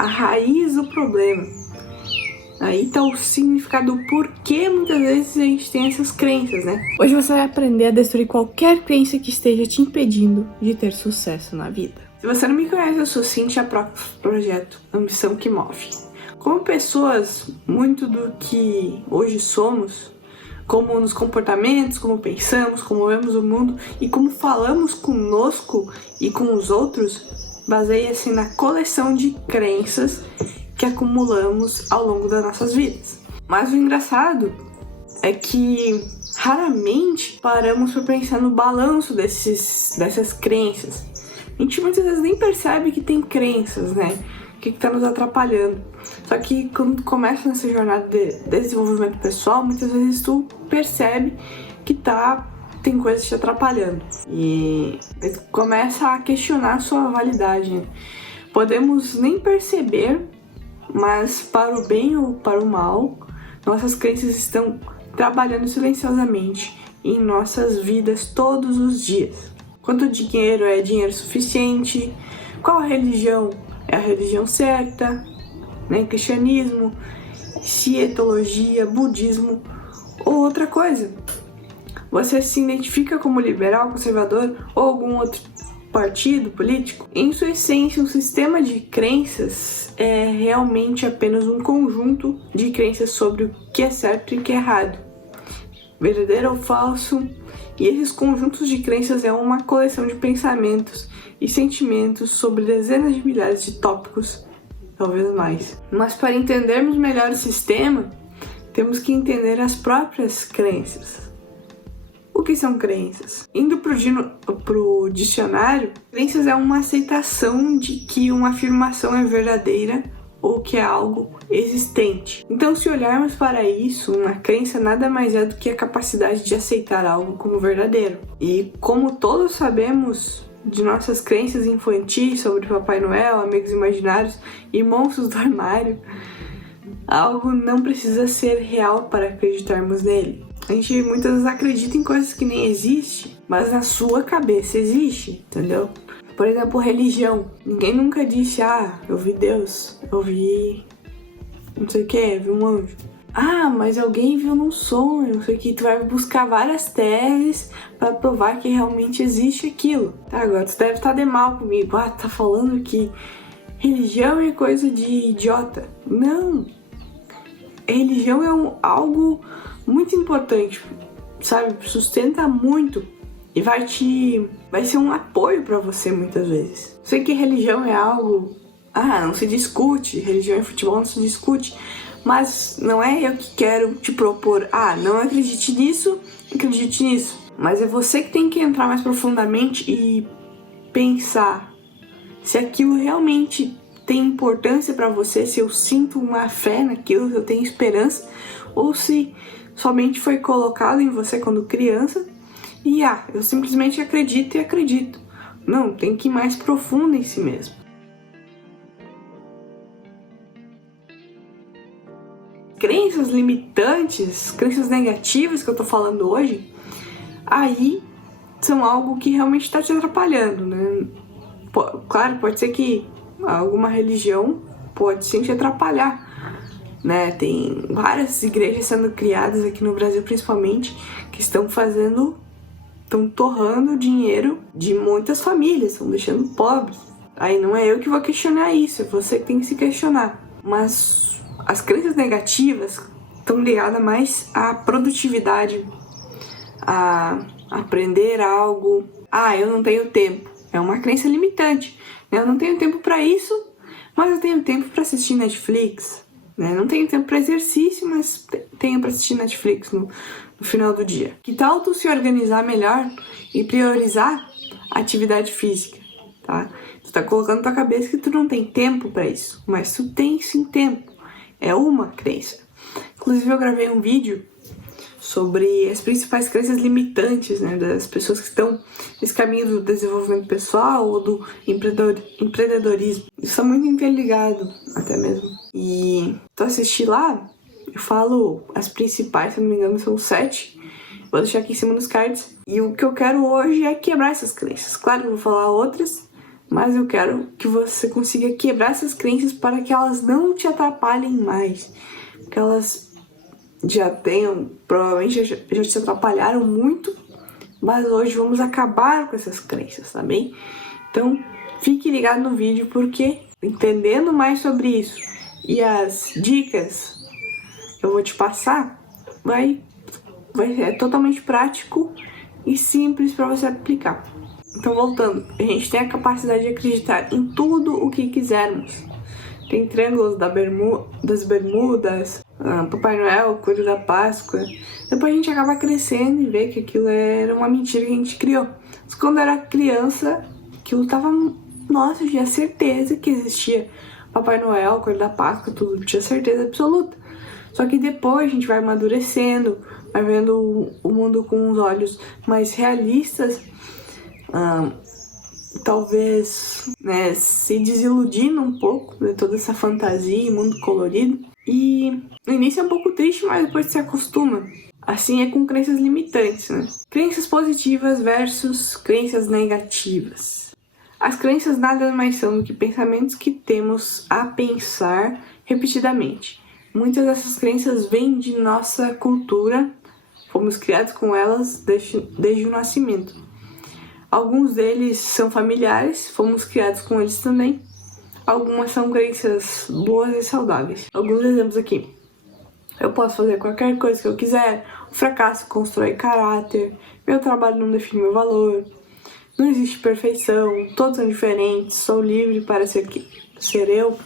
a raiz do problema. Aí tá o significado do porquê muitas vezes a gente tem essas crenças, né? Hoje você vai aprender a destruir qualquer crença que esteja te impedindo de ter sucesso na vida. Se você não me conhece, eu sou Cíntia Projeto Ambição que Move. Como pessoas, muito do que hoje somos, como nos comportamentos, como pensamos, como vemos o mundo e como falamos conosco e com os outros, baseia-se na coleção de crenças que acumulamos ao longo das nossas vidas. Mas o engraçado é que raramente paramos para pensar no balanço dessas crenças. A gente muitas vezes nem percebe que tem crenças, né? O que está nos atrapalhando. Só que quando começa nessa jornada de desenvolvimento pessoal, muitas vezes tu percebe que tem coisas te atrapalhando. E começa a questionar a sua validade, né? Podemos nem perceber, mas para o bem ou para o mal, nossas crenças estão trabalhando silenciosamente em nossas vidas todos os dias. Quanto dinheiro é dinheiro suficiente? Qual a religião é a religião certa? Né? Cristianismo, cientologia, budismo ou outra coisa. Você se identifica como liberal, conservador ou algum outro partido político? Em sua essência, um sistema de crenças é realmente apenas um conjunto de crenças sobre o que é certo e o que é errado, verdadeiro ou falso, e esses conjuntos de crenças é uma coleção de pensamentos e sentimentos sobre dezenas de milhares de tópicos, talvez mais. Mas para entendermos melhor o sistema, temos que entender as próprias crenças. O que são crenças? Indo pro dicionário, crenças é uma aceitação de que uma afirmação é verdadeira ou que é algo existente. Então, se olharmos para isso, uma crença nada mais é do que a capacidade de aceitar algo como verdadeiro. E como todos sabemos de nossas crenças infantis sobre Papai Noel, amigos imaginários e monstros do armário, algo não precisa ser real para acreditarmos nele. A gente muitas vezes acredita em coisas que nem existem, mas na sua cabeça existe, entendeu? Por exemplo, religião. Ninguém nunca disse, eu vi Deus, eu vi não sei o que, vi um anjo. Mas alguém viu num sonho, não sei o que. Tu vai buscar várias teses para provar que realmente existe aquilo. Tá, agora tu deve estar de mal comigo. Tá falando que religião é coisa de idiota. Não. Religião é algo muito importante, sabe? Sustenta muito e vai ser um apoio para você muitas vezes. Sei que religião é algo, não se discute, religião e futebol não se discute, mas não é eu que quero te propor, não acredite nisso, acredite nisso. Mas é você que tem que entrar mais profundamente e pensar se aquilo realmente tem importância para você, se eu sinto uma fé naquilo, se eu tenho esperança, ou se somente foi colocado em você quando criança e eu simplesmente acredito e acredito. Não, tem que ir mais profundo em si mesmo. Crenças limitantes, crenças negativas que eu tô falando hoje, aí são algo que realmente está te atrapalhando, né? Claro, pode ser que alguma religião pode sim te atrapalhar, né? Tem várias igrejas sendo criadas aqui no Brasil, principalmente, que estão torrando dinheiro de muitas famílias, estão deixando pobres. Aí não é eu que vou questionar isso, é você que tem que se questionar. Mas as crenças negativas estão ligadas mais à produtividade, a aprender algo. Eu não tenho tempo. É uma crença limitante. Eu não tenho tempo para isso, mas eu tenho tempo para assistir Netflix. Não tenho tempo para exercício, mas tenho para assistir Netflix no final do dia. Que tal tu se organizar melhor e priorizar a atividade física, tá? Tu tá colocando na tua cabeça que tu não tem tempo para isso, mas tu tem sim tempo. É uma crença. Inclusive eu gravei um vídeo sobre as principais crenças limitantes, né, das pessoas que estão nesse caminho do desenvolvimento pessoal ou do empreendedorismo. Isso é muito interligado, até mesmo. E tu assistir lá, eu falo as principais, se não me engano, são 7. Vou deixar aqui em cima nos cards. E o que eu quero hoje é quebrar essas crenças. Claro que eu vou falar outras, mas eu quero que você consiga quebrar essas crenças para que elas não te atrapalhem mais. Que elas provavelmente já te atrapalharam muito, mas hoje vamos acabar com essas crenças, tá bem? Então, fique ligado no vídeo, porque entendendo mais sobre isso e as dicas que eu vou te passar, vai ser totalmente prático e simples para você aplicar. Então, voltando, a gente tem a capacidade de acreditar em tudo o que quisermos. Tem triângulos das Bermudas, Papai Noel, Coelho da Páscoa. Depois a gente acaba crescendo e vê que aquilo era uma mentira que a gente criou. Mas quando era criança, aquilo tava... Nossa, eu tinha certeza que existia Papai Noel, Coelho da Páscoa, tudo. Tinha certeza absoluta. Só que depois a gente vai amadurecendo, vai vendo o mundo com os olhos mais realistas, talvez, né, se desiludindo um pouco de toda essa fantasia e mundo colorido. E no início é um pouco triste, mas depois se acostuma. Assim é com crenças limitantes, né? Crenças positivas versus crenças negativas. As crenças nada mais são do que pensamentos que temos a pensar repetidamente. Muitas dessas crenças vêm de nossa cultura, fomos criados com elas desde o nascimento. Alguns deles são familiares, fomos criados com eles também. Algumas são crenças boas e saudáveis. Alguns exemplos aqui. Eu posso fazer qualquer coisa que eu quiser. O fracasso constrói caráter. Meu trabalho não define meu valor. Não existe perfeição. Todos são diferentes. Sou livre para ser eu.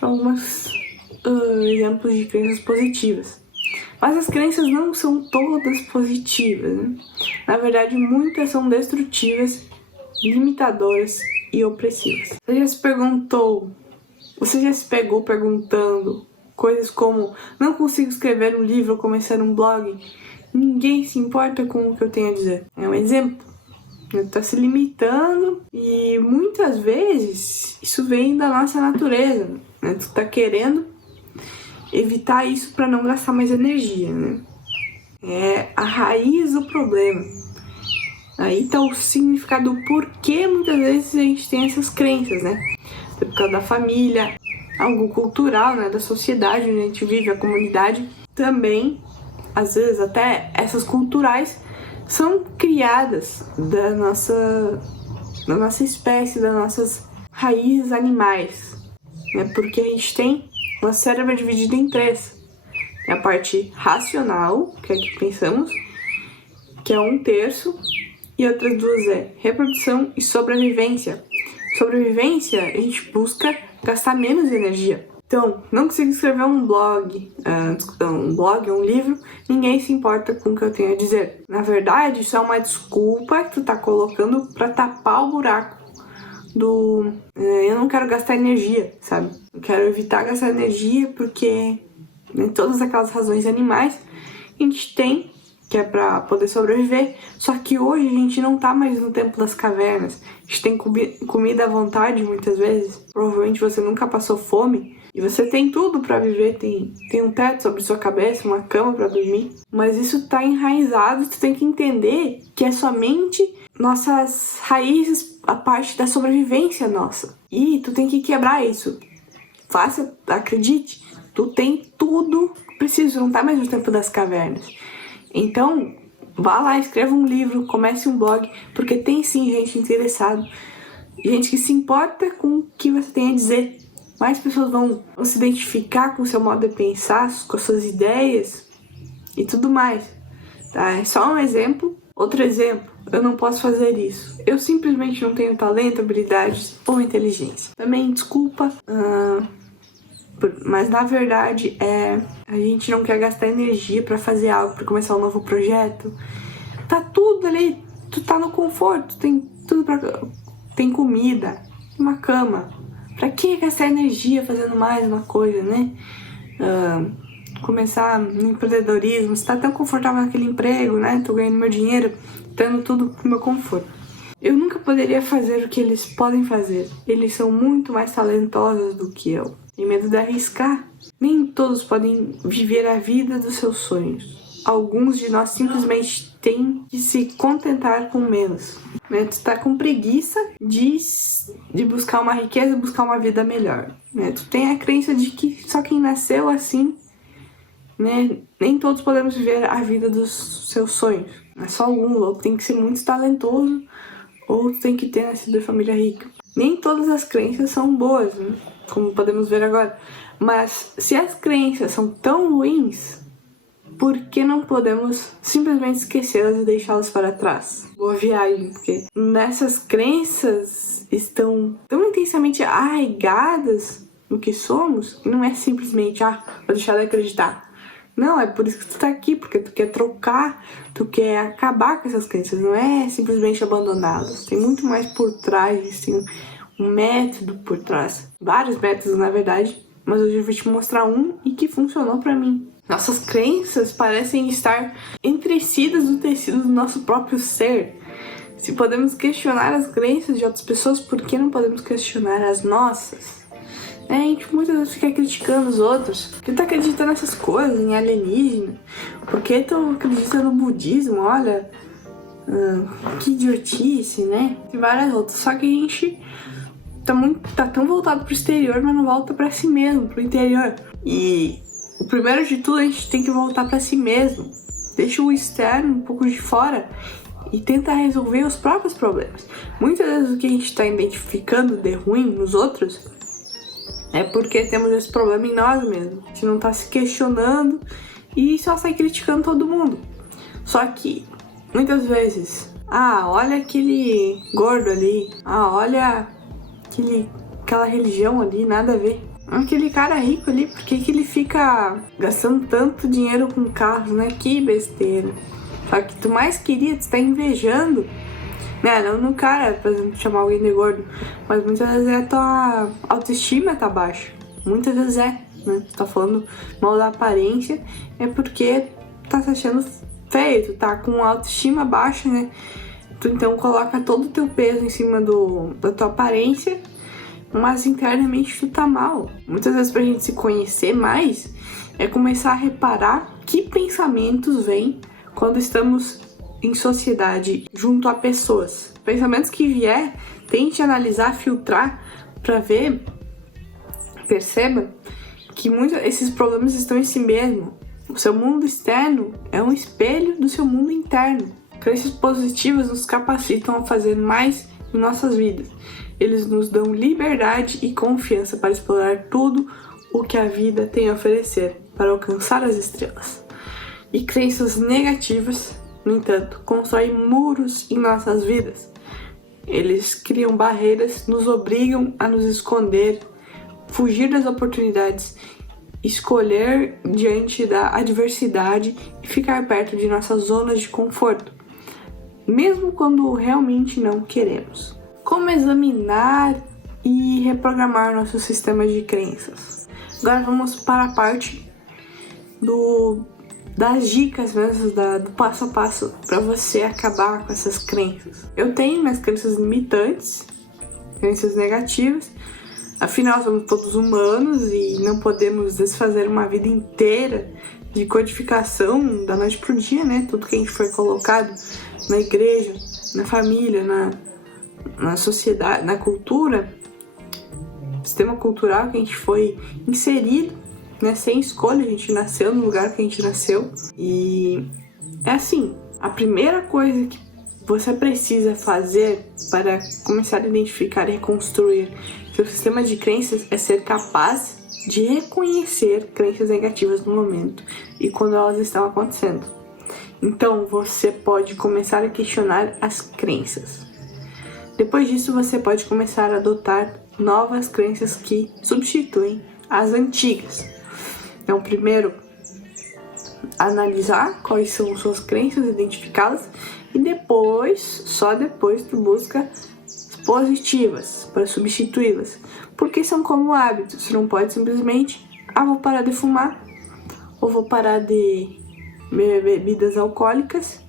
São alguns exemplos de crenças positivas. Mas as crenças não são todas positivas, né? Na verdade, muitas são destrutivas, limitadoras e opressivas. Você já se pegou perguntando coisas como: não consigo escrever um livro ou começar um blog? Ninguém se importa com o que eu tenho a dizer. É um exemplo. Tá se limitando e muitas vezes isso vem da nossa natureza, né? Tu tá querendo evitar isso para não gastar mais energia, né? É a raiz do problema. Aí tá o significado do porquê muitas vezes a gente tem essas crenças, né? Por causa da família, algo cultural, né? Da sociedade onde a gente vive, a comunidade. Também, às vezes até essas culturais são criadas da nossa espécie, das nossas raízes animais, né? Porque a gente tem nosso cérebro é dividido em três. É a parte racional, que é a que pensamos, que é 1/3, e outras duas é reprodução e sobrevivência. Sobrevivência, a gente busca gastar menos energia. Então, não consigo escrever um blog, um livro, ninguém se importa com o que eu tenho a dizer. Na verdade, isso é uma desculpa que tu tá colocando pra tapar o buraco eu não quero gastar energia, sabe? Eu quero evitar gastar energia porque, né, todas aquelas razões animais a gente tem, que é pra poder sobreviver. Só que hoje a gente não tá mais no tempo das cavernas. A gente tem comida à vontade muitas vezes. Provavelmente você nunca passou fome e você tem tudo pra viver. Tem um teto sobre sua cabeça, uma cama pra dormir. Mas isso tá enraizado, tu tem que entender que é somente nossas raízes, a parte da sobrevivência nossa. E tu tem que quebrar isso. Acredite, tu tem tudo que precisa, não tá mais no tempo das cavernas. Então, vá lá, escreva um livro, comece um blog, porque tem sim gente interessada, gente que se importa com o que você tem a dizer. Mais pessoas vão se identificar com o seu modo de pensar, com as suas ideias e tudo mais. Tá? É só um exemplo. Outro exemplo, eu não posso fazer isso. Eu simplesmente não tenho talento, habilidades ou inteligência. Também, desculpa, mas na verdade a gente não quer gastar energia pra fazer algo, pra começar um novo projeto. Tá tudo ali, tu tá no conforto, tem tudo tem comida, uma cama. Pra que gastar energia fazendo mais uma coisa, né? Começar no empreendedorismo, você tá tão confortável naquele emprego, né? Tô ganhando meu dinheiro, tendo tudo pro meu conforto. Eu nunca poderia fazer o que eles podem fazer. Eles são muito mais talentosos do que eu. Tem medo de arriscar. Nem todos podem viver a vida dos seus sonhos. alguns de nós simplesmente têm que se contentar com menos, né? Tu tá com preguiça de buscar uma riqueza, buscar uma vida melhor, né? Tu tem a crença de que só quem nasceu assim, né? Nem todos podemos viver a vida dos seus sonhos. É só alguns, ou tem que ser muito talentoso, ou tem que ter nascido de família rica. Nem todas as crenças são boas, né? Como podemos ver agora. Mas se as crenças são tão ruins, por que não podemos simplesmente esquecê-las e deixá-las para trás? Boa viagem, porque nessas crenças estão tão intensamente arraigadas no que somos, que não é simplesmente, vou deixar de acreditar. Não, é por isso que tu tá aqui, porque tu quer trocar, tu quer acabar com essas crenças, não é simplesmente abandoná-las. Tem muito mais por trás, tem um método por trás. Vários métodos, na verdade, mas hoje eu vou te mostrar um e que funcionou pra mim. Nossas crenças parecem estar entrecidas no tecido do nosso próprio ser. Se podemos questionar as crenças de outras pessoas, por que não podemos questionar as nossas? A gente muitas vezes fica criticando os outros. Por que tu acredita nessas coisas, em alienígena? Por que tu acredita no budismo? Olha, que idiotice, né? E várias outras. Só que a gente tá tão voltado pro exterior, mas não volta pra si mesmo, pro interior. E o primeiro de tudo, a gente tem que voltar pra si mesmo. Deixa o externo um pouco de fora e tenta resolver os próprios problemas. Muitas vezes o que a gente tá identificando de ruim nos outros é porque temos esse problema em nós mesmos. A gente não tá se questionando e só sai criticando todo mundo. Só que, muitas vezes, olha aquele gordo ali, olha aquela religião ali, nada a ver. Aquele cara rico ali, por que ele fica gastando tanto dinheiro com carros, né? Que besteira. Só que tu mais queria, tu tá invejando, né? Não no cara, por exemplo, chamar alguém de gordo, mas muitas vezes a tua autoestima tá baixa. Muitas vezes né? Tu tá falando mal da aparência, é porque tá se achando feio, tu tá com autoestima baixa, né? Tu então coloca todo o teu peso em cima da tua aparência, mas internamente tu tá mal. Muitas vezes pra gente se conhecer mais, é começar a reparar que pensamentos vêm quando estamos em sociedade, junto a pessoas. Pensamentos que vier, tente analisar, filtrar para ver, perceba que muitos esses problemas estão em si mesmo. O seu mundo externo é um espelho do seu mundo interno. Crenças positivas nos capacitam a fazer mais em nossas vidas. Eles nos dão liberdade e confiança para explorar tudo o que a vida tem a oferecer, para alcançar as estrelas. E crenças negativas, no entanto, constroem muros em nossas vidas. Eles criam barreiras, nos obrigam a nos esconder, fugir das oportunidades, escolher diante da adversidade e ficar perto de nossas zonas de conforto, mesmo quando realmente não queremos. Como examinar e reprogramar nossos sistemas de crenças? Agora vamos para a parte das dicas mesmo, do passo a passo para você acabar com essas crenças. Eu tenho minhas crenças limitantes, crenças negativas, afinal somos todos humanos e não podemos desfazer uma vida inteira de codificação da noite pro dia, né? Tudo que a gente foi colocado na igreja, na família, na sociedade, na cultura, sistema cultural que a gente foi inserido, né, sem escolha, a gente nasceu no lugar que a gente nasceu. E é assim, a primeira coisa que você precisa fazer para começar a identificar e reconstruir seu sistema de crenças é ser capaz de reconhecer crenças negativas no momento e quando elas estão acontecendo. Então você pode começar a questionar as crenças. Depois disso você pode começar a adotar novas crenças que substituem as antigas. Então, primeiro, analisar quais são suas crenças, identificá-las e depois, só depois, tu busca as positivas para substituí-las. Porque são como hábitos, você não pode simplesmente, vou parar de fumar ou vou parar de beber bebidas alcoólicas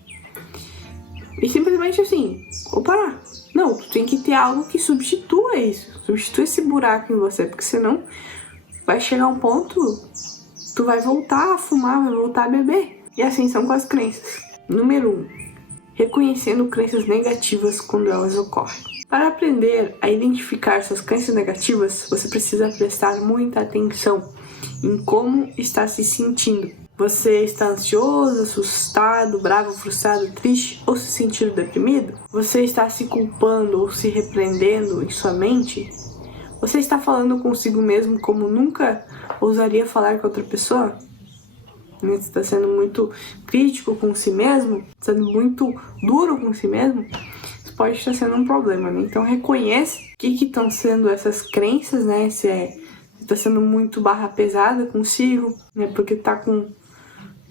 e simplesmente assim, vou parar. Não, tu tem que ter algo que substitua isso, substitua esse buraco em você, porque senão vai chegar um ponto, tu vai voltar a fumar, vai voltar a beber. E assim são com as crenças. Número 1. Reconhecendo crenças negativas quando elas ocorrem. Para aprender a identificar suas crenças negativas, você precisa prestar muita atenção em como está se sentindo. Você está ansioso, assustado, bravo, frustrado, triste ou se sentindo deprimido? Você está se culpando ou se repreendendo em sua mente? Você está falando consigo mesmo como nunca ousaria falar com outra pessoa? Você está sendo muito crítico com si mesmo? Sendo muito duro com si mesmo? Isso pode estar sendo um problema, né? Então reconhece o que estão sendo essas crenças, né? Se está sendo muito barra pesada consigo, né? Porque está com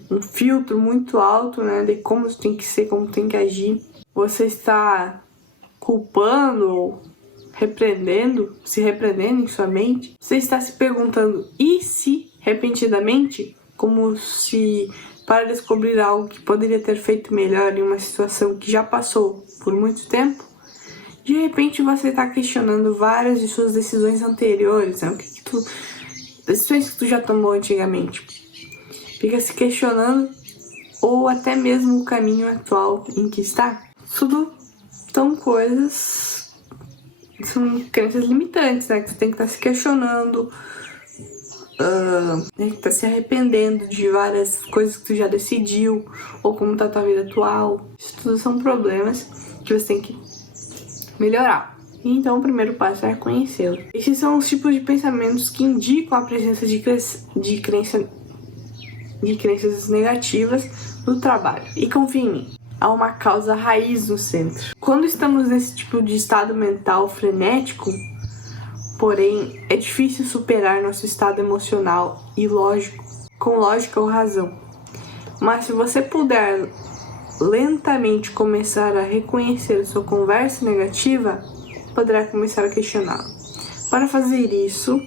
um filtro muito alto, né? De como tem que ser, como tem que agir. Você está culpando ou se repreendendo em sua mente. Você está se perguntando, e se repentinamente, como se para descobrir algo que poderia ter feito melhor em uma situação que já passou por muito tempo, de repente você está questionando várias de suas decisões anteriores, né? Decisões que tu já tomou antigamente. Fica se questionando, ou até mesmo o caminho atual em que está. Tudo são crenças limitantes, né? Que você tem que estar se questionando, que tá se arrependendo de várias coisas que tu já decidiu, ou como tá a tua vida atual. Isso tudo são problemas que você tem que melhorar. Então o primeiro passo é reconhecê-lo. Esses são os tipos de pensamentos que indicam a presença de crenças negativas no trabalho. E confia em mim, há uma causa raiz no centro. Quando estamos nesse tipo de estado mental frenético, porém, é difícil superar nosso estado emocional e lógico, com lógica ou razão. Mas se você puder lentamente começar a reconhecer sua conversa negativa, poderá começar a questioná-la. Para fazer isso,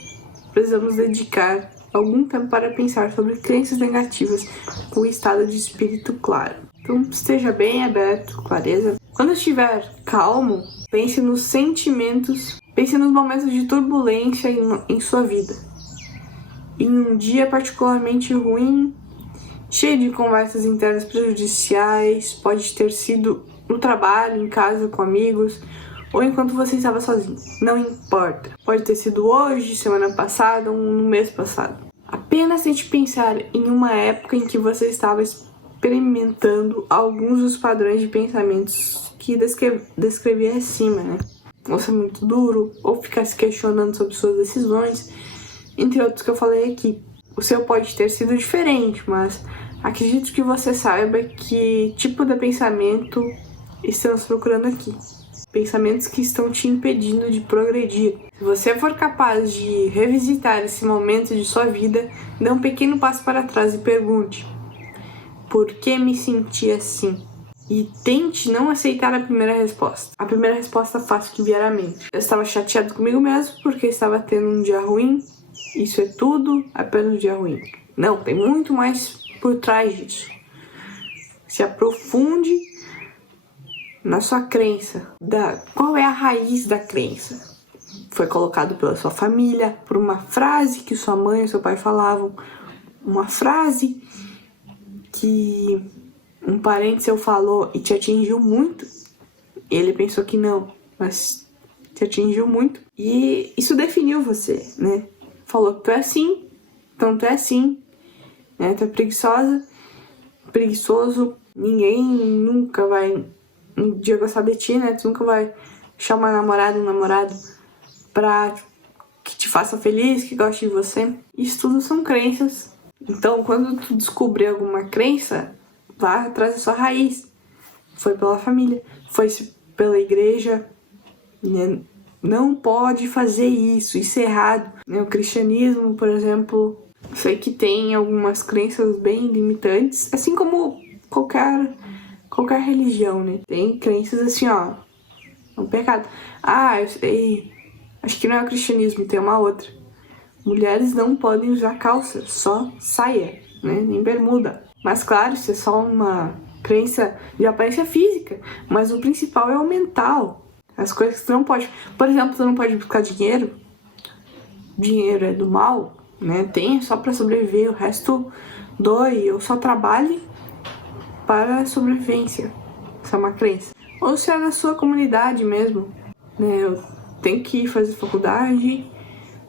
precisamos dedicar algum tempo para pensar sobre crenças negativas com estado de espírito claro. Então, esteja bem aberto, clareza. Quando estiver calmo, pense nos sentimentos. Pense nos momentos de turbulência em sua vida. Em um dia particularmente ruim, cheio de conversas internas prejudiciais, pode ter sido no trabalho, em casa, com amigos, ou enquanto você estava sozinho. Não importa. Pode ter sido hoje, semana passada ou no mês passado. Apenas tente pensar em uma época em que você estava experimentando alguns dos padrões de pensamentos que descrevi acima, né? Ou ser muito duro, ou ficar se questionando sobre suas decisões, entre outros que eu falei aqui. O seu pode ter sido diferente, mas acredito que você saiba que tipo de pensamento estamos procurando aqui. Pensamentos que estão te impedindo de progredir. Se você for capaz de revisitar esse momento de sua vida, dê um pequeno passo para trás e pergunte: por que me senti assim? E tente não aceitar a primeira resposta. A primeira resposta fácil que vier à mente. Eu estava chateado comigo mesmo porque estava tendo um dia ruim. Isso é tudo, apenas um dia ruim. Não, tem muito mais por trás disso. Se aprofunde na sua crença. Qual é a raiz da crença? Foi colocado pela sua família, por uma frase que sua mãe e seu pai falavam, uma frase que um parente seu falou e te atingiu muito. Ele pensou que não, mas te atingiu muito. E isso definiu você, né? Falou que tu é assim, então tu é assim, né? Tu é preguiçoso. Ninguém nunca vai um dia gostar de ti, né? Tu nunca vai chamar um namorado pra que te faça feliz, que goste de você. Isso tudo são crenças. Então, quando tu descobrir alguma crença, vá atrás da sua raiz. Foi pela família, foi pela igreja, né? Não pode fazer isso é errado. O cristianismo, por exemplo, sei que tem algumas crenças bem limitantes, assim como qualquer religião, né? Tem crenças assim, ó, é um pecado. Eu sei, acho que não é o cristianismo, tem uma outra. Mulheres não podem usar calça, só saia, né? Nem bermuda. Mas claro, isso é só uma crença de aparência física, mas o principal é o mental. As coisas que tu não pode... Por exemplo, tu não pode buscar dinheiro. Dinheiro é do mal, né? Tem só pra sobreviver, o resto doe, ou só trabalhe para a sobrevivência. Isso é uma crença. Ou se é da sua comunidade mesmo, né? Eu tenho que fazer faculdade,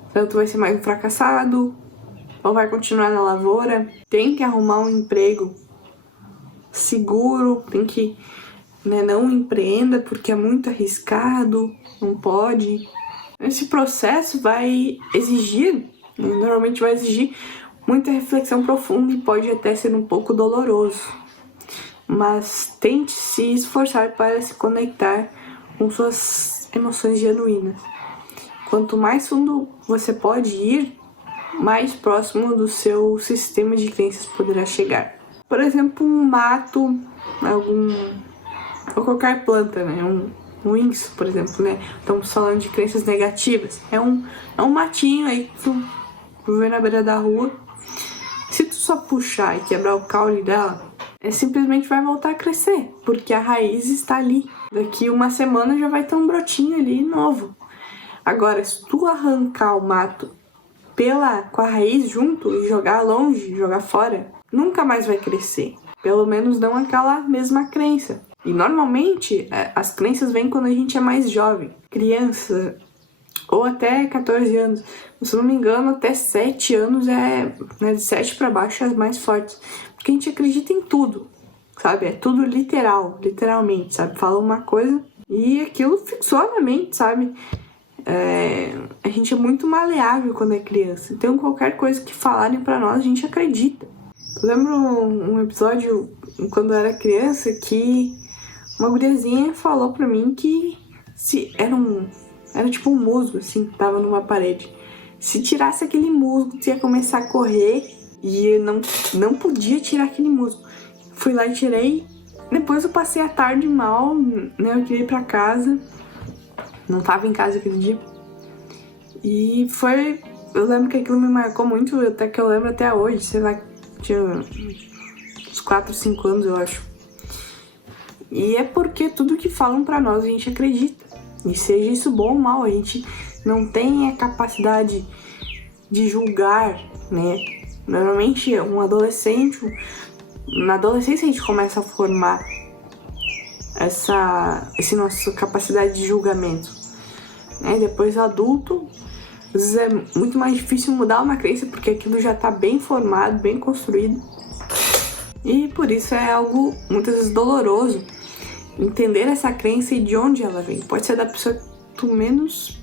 então tu vai ser mais um fracassado, ou vai continuar na lavoura. Tem que arrumar um emprego seguro, tem que, né, não empreenda porque é muito arriscado, não pode. Esse processo vai exigir, normalmente vai exigir muita reflexão profunda e pode até ser um pouco doloroso. Mas tente se esforçar para se conectar com suas emoções genuínas. Quanto mais fundo você pode ir, mais próximo do seu sistema de crenças poderá chegar. Por exemplo, um mato, ou qualquer planta, né? Um inso, por exemplo, né? Estamos falando de crenças negativas. É um matinho aí que tu vê na beira da rua. Se tu só puxar e quebrar o caule dela, simplesmente vai voltar a crescer, porque a raiz está ali. Daqui uma semana já vai ter um brotinho ali novo. Agora, se tu arrancar o mato com a raiz junto e jogar longe, jogar fora, nunca mais vai crescer. Pelo menos não aquela mesma crença. E normalmente as crenças vêm quando a gente é mais jovem, criança, ou até 14 anos. Se não me engano, até 7 anos de 7 para baixo é as mais fortes. Porque a gente acredita em tudo, sabe? É tudo literalmente, sabe? Fala uma coisa e aquilo fixou na mente, sabe? A gente é muito maleável quando é criança. Então qualquer coisa que falarem pra nós, a gente acredita. Eu lembro um episódio, quando eu era criança, que uma guriazinha falou pra mim que era tipo um musgo, assim, que tava numa parede. Se tirasse aquele musgo, tu ia começar a correr e eu não podia tirar aquele musgo. Fui lá e tirei. Depois eu passei a tarde mal, né? Eu queria ir pra casa. Não tava em casa aquele dia. E eu lembro que aquilo me marcou muito, até que eu lembro até hoje, sei lá, tinha uns 4, 5 anos, eu acho. E é porque tudo que falam pra nós a gente acredita. E seja isso bom ou mal, a gente não tem a capacidade de julgar, né? Normalmente na adolescência a gente começa a formar essa nossa capacidade de julgamento, né? Depois adulto, às vezes é muito mais difícil mudar uma crença porque aquilo já está bem formado, bem construído, e por isso é algo muitas vezes doloroso entender essa crença e de onde ela vem. Pode ser da pessoa que tu menos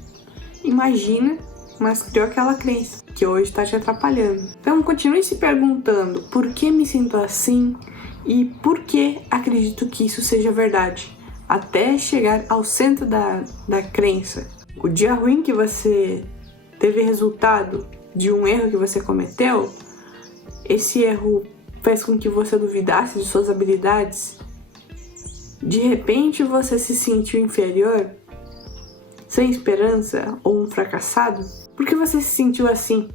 imagina, mas criou aquela crença que hoje está te atrapalhando. Então continue se perguntando por que me sinto assim e por que acredito que isso seja verdade, até chegar ao centro da crença. O dia ruim que você teve resultado de um erro que você cometeu, esse erro fez com que você duvidasse de suas habilidades. De repente você se sentiu inferior, sem esperança ou um fracassado. Por que você se sentiu assim?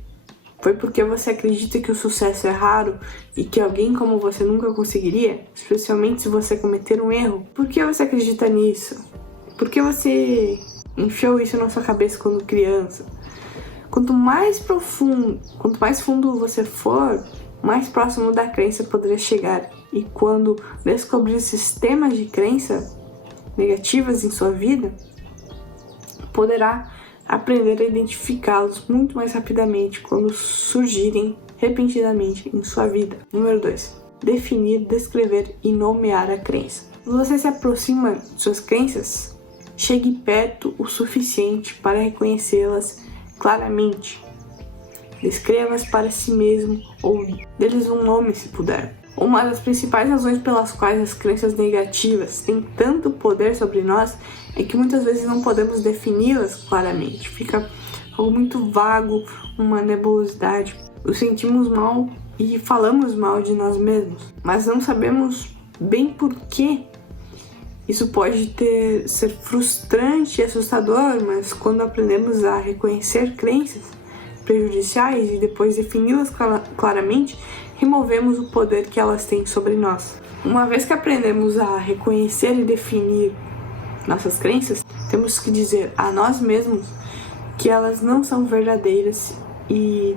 Foi porque você acredita que o sucesso é raro e que alguém como você nunca conseguiria? Especialmente se você cometer um erro. Por que você acredita nisso? Por que você enfiou isso na sua cabeça quando criança? Quanto mais fundo você for, mais próximo da crença poderá chegar. E quando descobrir sistemas de crença negativas em sua vida, poderá aprender a identificá-los muito mais rapidamente quando surgirem repentinamente em sua vida. Número 2. Definir, descrever e nomear a crença. Quando você se aproxima de suas crenças, chegue perto o suficiente para reconhecê-las claramente. Descreva-as para si mesmo ou dê-lhes um nome se puder. Uma das principais razões pelas quais as crenças negativas têm tanto poder sobre nós é que muitas vezes não podemos defini-las claramente. Fica algo muito vago, uma nebulosidade. Nos sentimos mal e falamos mal de nós mesmos, mas não sabemos bem por quê. Isso pode ser frustrante e assustador, mas quando aprendemos a reconhecer crenças prejudiciais e depois defini-las claramente, removemos o poder que elas têm sobre nós. Uma vez que aprendemos a reconhecer e definir nossas crenças, temos que dizer a nós mesmos que elas não são verdadeiras e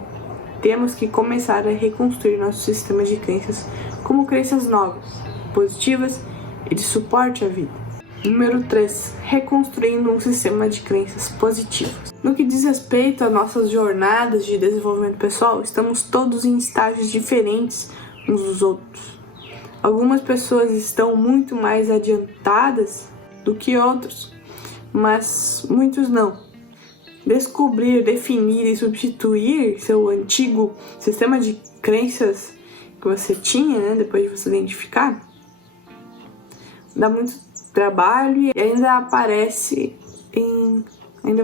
temos que começar a reconstruir nosso sistema de crenças como crenças novas. positivas e de suporte à vida. Número 3. Reconstruindo um sistema de crenças positivas. No que diz respeito às nossas jornadas de desenvolvimento pessoal, estamos todos em estágios diferentes uns dos outros. Algumas pessoas estão muito mais adiantadas do que outros, mas muitos não. Descobrir, definir e substituir seu antigo sistema de crenças que você tinha, né, depois de você identificar, dá muito trabalho e ainda vai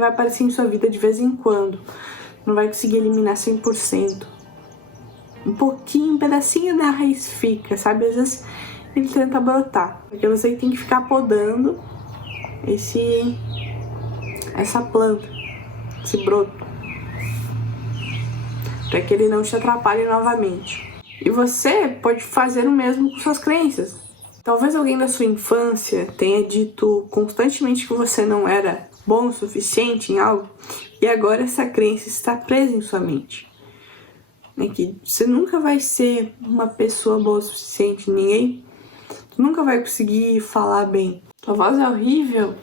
aparecer em sua vida de vez em quando. Não vai conseguir eliminar 100%. Um pouquinho, um pedacinho da raiz fica, sabe? Às vezes ele tenta brotar, porque você tem que ficar podando essa planta, esse broto, para que ele não te atrapalhe novamente. E você pode fazer o mesmo com suas crenças. Talvez alguém da sua infância tenha dito constantemente que você não era bom o suficiente em algo, e agora essa crença está presa em sua mente. Que você nunca vai ser uma pessoa boa o suficiente, tu nunca vai conseguir falar bem. Tua voz é horrível,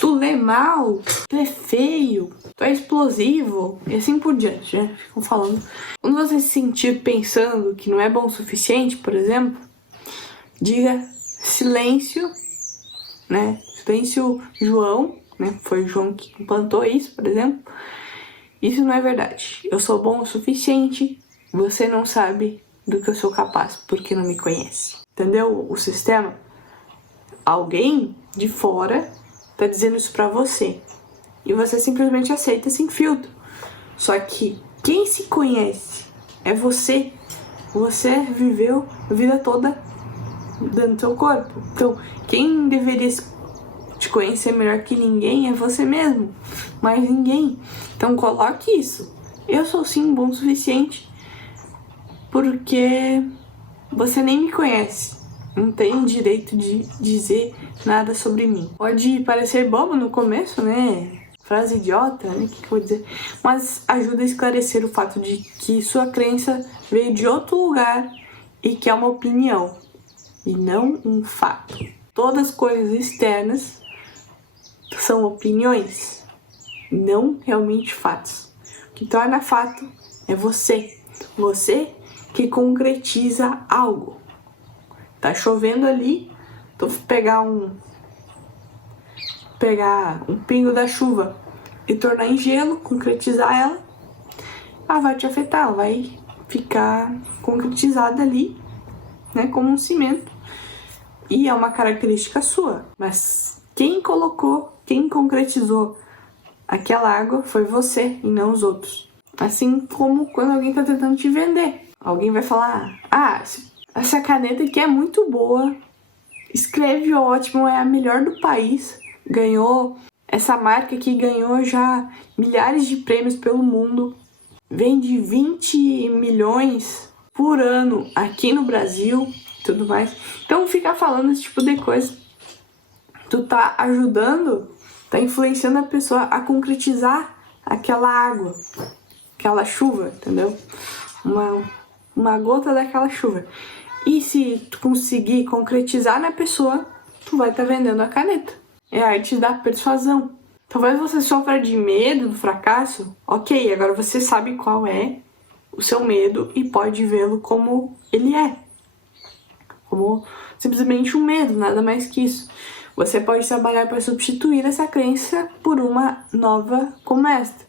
tu lê mal, tu é feio, tu é explosivo, e assim por diante, né? Ficam falando. Quando você se sentir pensando que não é bom o suficiente, por exemplo, diga silêncio, né? Silêncio, João, né? Foi o João que implantou isso, por exemplo. Isso não é verdade. Eu sou bom o suficiente, você não sabe do que eu sou capaz, porque não me conhece. Entendeu o sistema? Alguém de fora tá dizendo isso pra você, e você simplesmente aceita sem filtro. Só que quem se conhece é você. Você viveu a vida toda dentro do seu corpo. Então, quem deveria te conhecer melhor que ninguém é você mesmo, mais ninguém. Então coloque isso. Eu sou sim bom o suficiente, porque você nem me conhece. Não tem direito de dizer nada sobre mim. Pode parecer bobo no começo, né? Frase idiota, né? O que eu vou dizer? Mas ajuda a esclarecer o fato de que sua crença veio de outro lugar e que é uma opinião e não um fato. Todas as coisas externas são opiniões, não realmente fatos. O que torna fato é você. Você que concretiza algo. Tá chovendo ali, então pegar um pingo da chuva e tornar em gelo, concretizar ela vai te afetar, ela vai ficar concretizada ali, né, como um cimento. E é uma característica sua, mas quem concretizou aquela água foi você e não os outros. Assim como quando alguém tá tentando te vender. Alguém vai falar, essa caneta aqui é muito boa, escreve ótimo, é a melhor do país, essa marca aqui ganhou já milhares de prêmios pelo mundo, vende 20 milhões por ano aqui no Brasil, tudo mais. Então ficar falando esse tipo de coisa, tu tá ajudando, tá influenciando a pessoa a concretizar aquela água, aquela chuva, entendeu? Uma gota daquela chuva. E se tu conseguir concretizar na pessoa, tu vai estar vendendo a caneta. É a arte da persuasão. Talvez você sofra de medo do fracasso. Ok, agora você sabe qual é o seu medo e pode vê-lo como ele é. Como simplesmente um medo, nada mais que isso. Você pode trabalhar para substituir essa crença por uma nova como esta.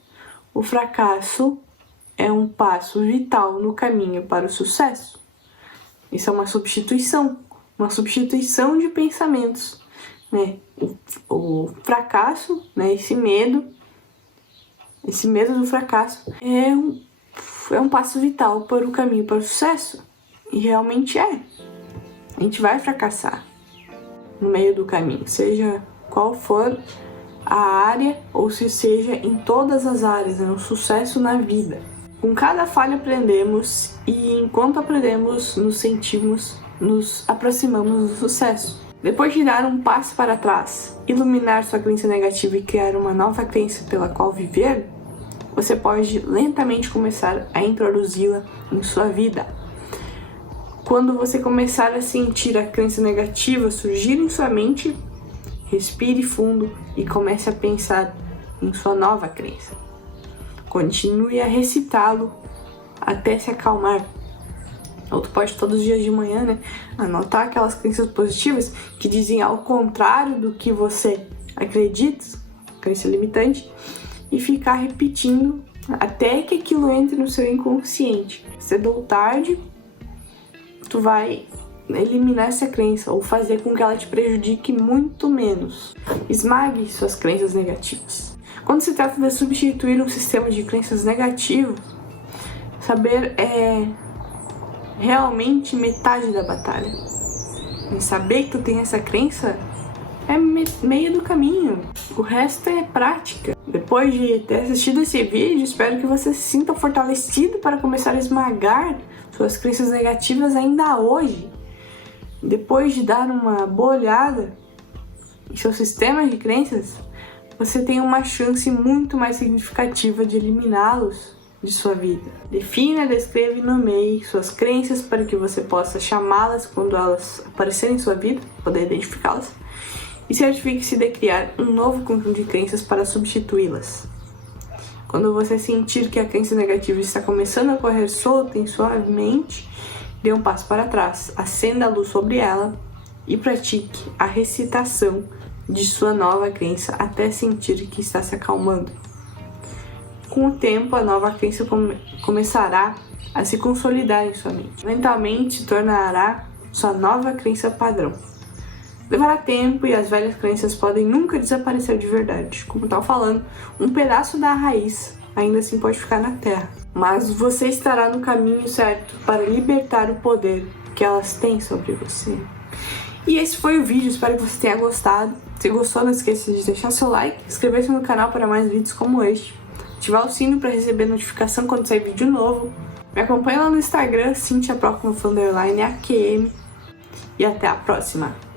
O fracasso é um passo vital no caminho para o sucesso. Isso é uma substituição de pensamentos, né? O fracasso, né? Esse medo do fracasso é um passo vital para o caminho para o sucesso. E realmente é. A gente vai fracassar no meio do caminho, seja qual for a área ou se seja em todas as áreas, né? O sucesso na vida. Com cada falha aprendemos e enquanto aprendemos, nos aproximamos do sucesso. Depois de dar um passo para trás, iluminar sua crença negativa e criar uma nova crença pela qual viver, você pode lentamente começar a introduzi-la em sua vida. Quando você começar a sentir a crença negativa surgir em sua mente, respire fundo e comece a pensar em sua nova crença. Continue a recitá-lo até se acalmar. Ou tu pode todos os dias de manhã, né, anotar aquelas crenças positivas que dizem ao contrário do que você acredita, crença limitante, e ficar repetindo até que aquilo entre no seu inconsciente. Cedo ou tarde, tu vai eliminar essa crença ou fazer com que ela te prejudique muito menos. Esmague suas crenças negativas. Quando se trata de substituir um sistema de crenças negativas, saber é realmente metade da batalha. E saber que tu tem essa crença é meio do caminho. O resto é prática. Depois de ter assistido esse vídeo, espero que você se sinta fortalecido para começar a esmagar suas crenças negativas ainda hoje. Depois de dar uma boa olhada em seu sistema de crenças, você tem uma chance muito mais significativa de eliminá-los de sua vida. Defina, descreva e nomeie suas crenças para que você possa chamá-las quando elas aparecerem em sua vida, poder identificá-las, e certifique-se de criar um novo conjunto de crenças para substituí-las. Quando você sentir que a crença negativa está começando a correr solta em sua mente, dê um passo para trás, acenda a luz sobre ela e pratique a recitação de sua nova crença até sentir que está se acalmando. Com o tempo, a nova crença começará a se consolidar em sua mente. Mentalmente, se tornará sua nova crença padrão. Levará tempo e as velhas crenças podem nunca desaparecer de verdade. Como eu estava falando, um pedaço da raiz ainda assim pode ficar na terra. Mas você estará no caminho certo para libertar o poder que elas têm sobre você. E esse foi o vídeo, espero que você tenha gostado. Se gostou, não esqueça de deixar seu like, inscrever-se no canal para mais vídeos como este, ativar o sino para receber notificação quando sair vídeo novo. Me acompanhe lá no Instagram, CynthiaPro_AQM. E até a próxima!